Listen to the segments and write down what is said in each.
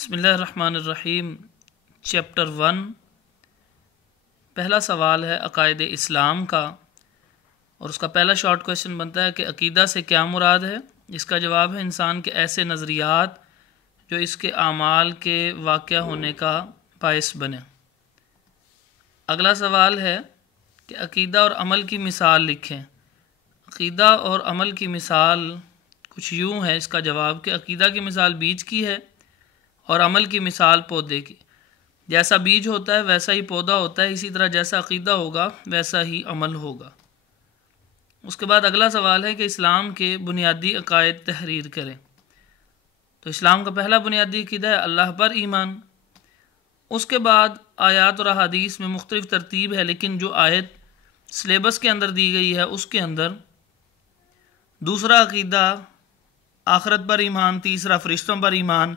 بسم اللہ الرحمن الرحیم۔ چیپٹر 1، پہلا سوال ہے عقائد اسلام کا، اور اس کا پہلا شارٹ کویشچن بنتا ہے کہ عقیدہ سے کیا مراد ہے؟ اس کا جواب ہے انسان کے ایسے نظریات جو اس کے اعمال کے واقع ہونے کا باعث بنے۔ اگلا سوال ہے کہ عقیدہ اور عمل کی مثال لکھیں۔ عقیدہ اور عمل کی مثال کچھ یوں ہے، اس کا جواب کہ عقیدہ کی مثال بیج کی ہے اور عمل کی مثال پودے کی۔ جیسا بیج ہوتا ہے ویسا ہی پودا ہوتا ہے، اسی طرح جیسا عقیدہ ہوگا ویسا ہی عمل ہوگا۔ اس کے بعد اگلا سوال ہے کہ اسلام کے بنیادی عقائد تحریر کریں۔ تو اسلام کا پہلا بنیادی عقیدہ ہے اللہ پر ایمان۔ اس کے بعد آیات اور احادیث میں مختلف ترتیب ہے، لیکن جو آیت سلیبس کے اندر دی گئی ہے اس کے اندر دوسرا عقیدہ آخرت پر ایمان، تیسرا فرشتوں پر ایمان،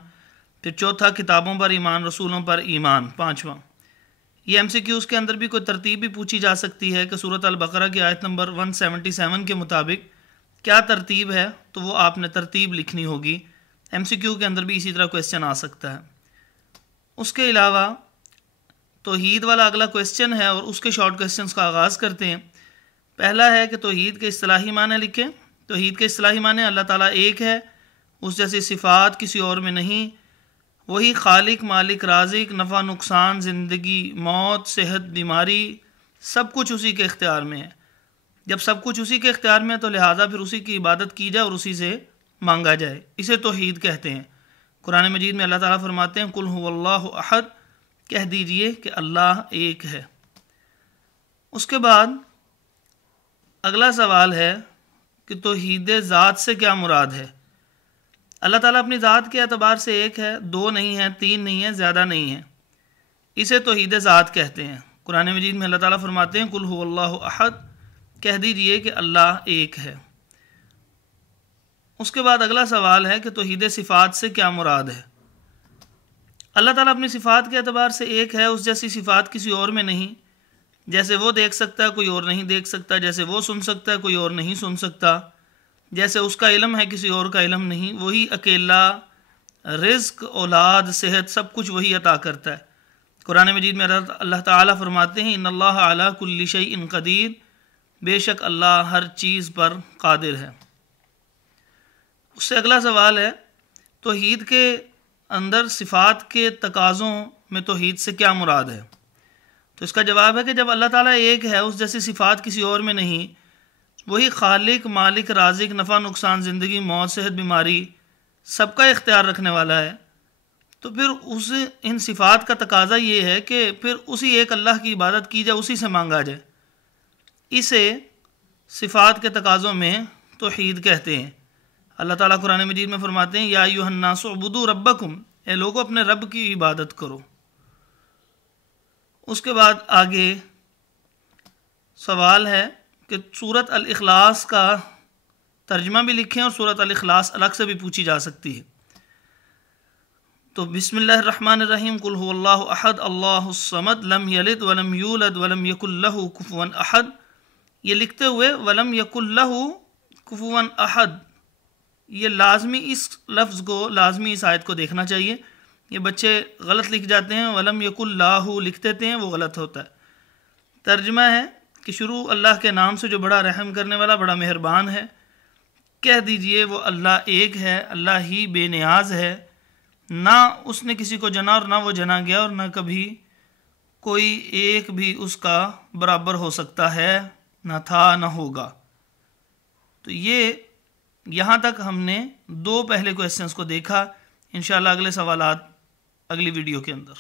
پھر چوتھا کتابوں پر ایمان، رسولوں پر ایمان، پانچواں۔ یہ ایم سی کیوز کے اندر بھی کوئی ترتیب بھی پوچھی جا سکتی ہے کہ سورۃ البقرہ کی آیت نمبر 177 کے مطابق کیا ترتیب ہے، تو وہ آپ نے ترتیب لکھنی ہوگی۔ ایم سی کیو کے اندر بھی اسی طرح کویسچن آ سکتا ہے۔ اس کے علاوہ توحید والا اگلا کویسچن ہے، اور اس کے شارٹ کویسچنز کا آغاز کرتے ہیں۔ پہلا ہے کہ توحید کے اصطلاحی معنی لکھیں۔ توحید کے اصطلاحی معنی: اللہ تعالیٰ ایک ہے، اس جیسی صفات کسی اور میں نہیں، وہی خالق، مالک، رازق، نفع نقصان، زندگی، موت، صحت، بیماری، سب کچھ اسی کے اختیار میں ہے۔ جب سب کچھ اسی کے اختیار میں ہے تو لہٰذا پھر اسی کی عبادت کی جائے اور اسی سے مانگا جائے، اسے توحید کہتے ہیں۔ قرآن مجید میں اللہ تعالیٰ فرماتے ہیں قل هو اللہ احد، کہہ دیجئے کہ اللہ ایک ہے۔ اس کے بعد اگلا سوال ہے کہ توحید ذات سے کیا مراد ہے؟ اللہ تعالیٰ اپنی ذات کے اعتبار سے ایک ہے، دو نہیں ہے، تین نہیں ہے، زیادہ نہیں ہے، اسے توحید ذات کہتے ہیں۔ قرآن مجید میں اللہ تعالیٰ فرماتے ہیں قل هو اللہ احد، کہہ دیجئے کہ اللہ ایک ہے۔ اس کے بعد اگلا سوال ہے کہ توحید صفات سے کیا مراد ہے؟ اللہ تعالیٰ اپنی صفات کے اعتبار سے ایک ہے، اس جیسی صفات کسی اور میں نہیں۔ جیسے وہ دیکھ سکتا ہے کوئی اور نہیں دیکھ سکتا، جیسے وہ سن سکتا ہے کوئی اور نہیں سن سکتا، جیسے اس کا علم ہے کسی اور کا علم نہیں، وہی اکیلا رزق، اولاد، صحت، سب کچھ وہی عطا کرتا ہے۔ قرآن مجید میں اللہ تعالیٰ فرماتے ہیں ان اللہ علی کل شیء قدیر، بے شک اللہ ہر چیز پر قادر ہے۔ اس سے اگلا سوال ہے توحید کے اندر صفات کے تقاضوں میں توحید سے کیا مراد ہے؟ تو اس کا جواب ہے کہ جب اللہ تعالیٰ ایک ہے، اس جیسی صفات کسی اور میں نہیں، وہی خالق، مالک، رازق، نفع نقصان، زندگی، موت، صحت، بیماری، سب کا اختیار رکھنے والا ہے، تو پھر ان صفات کا تقاضا یہ ہے کہ پھر اسی ایک اللہ کی عبادت کی جائے، اسی سے مانگا جائے، اسے صفات کے تقاضوں میں توحید کہتے ہیں۔ اللہ تعالیٰ قرآن مجید میں فرماتے ہیں یا ایھا الناس اعبدوا ربکم، اے لوگو اپنے رب کی عبادت کرو۔ اس کے بعد آگے سوال ہے کہ سورۃ الاخلاص کا ترجمہ بھی لکھیں، اور سورۃ الاخلاص الگ سے بھی پوچھی جا سکتی ہے۔ تو بسم اللہ الرحمن الرحیم قل هو اللہ احد اللہ الصمد لم یلد ولم یولد ولم یکن لہ کفوا احد، یہ لکھتے ہوئے ولم یکن لہ کفوا احد، یہ لازمی اس لفظ کو، لازمی اس آیت کو دیکھنا چاہیے۔ یہ بچے غلط لکھ جاتے ہیں، ولم یکن لاہ لکھ دیتے ہیں، وہ غلط ہوتا ہے۔ ترجمہ ہے کہ شروع اللہ کے نام سے جو بڑا رحم کرنے والا، بڑا مہربان ہے۔ کہہ دیجئے وہ اللہ ایک ہے، اللہ ہی بے نیاز ہے، نہ اس نے کسی کو جنا اور نہ وہ جنا گیا، اور نہ کبھی کوئی ایک بھی اس کا برابر ہو سکتا ہے، نہ تھا نہ ہوگا۔ تو یہاں تک ہم نے دو پہلے کویسچنز کو دیکھا۔ انشاءاللہ اگلے سوالات اگلی ویڈیو کے اندر۔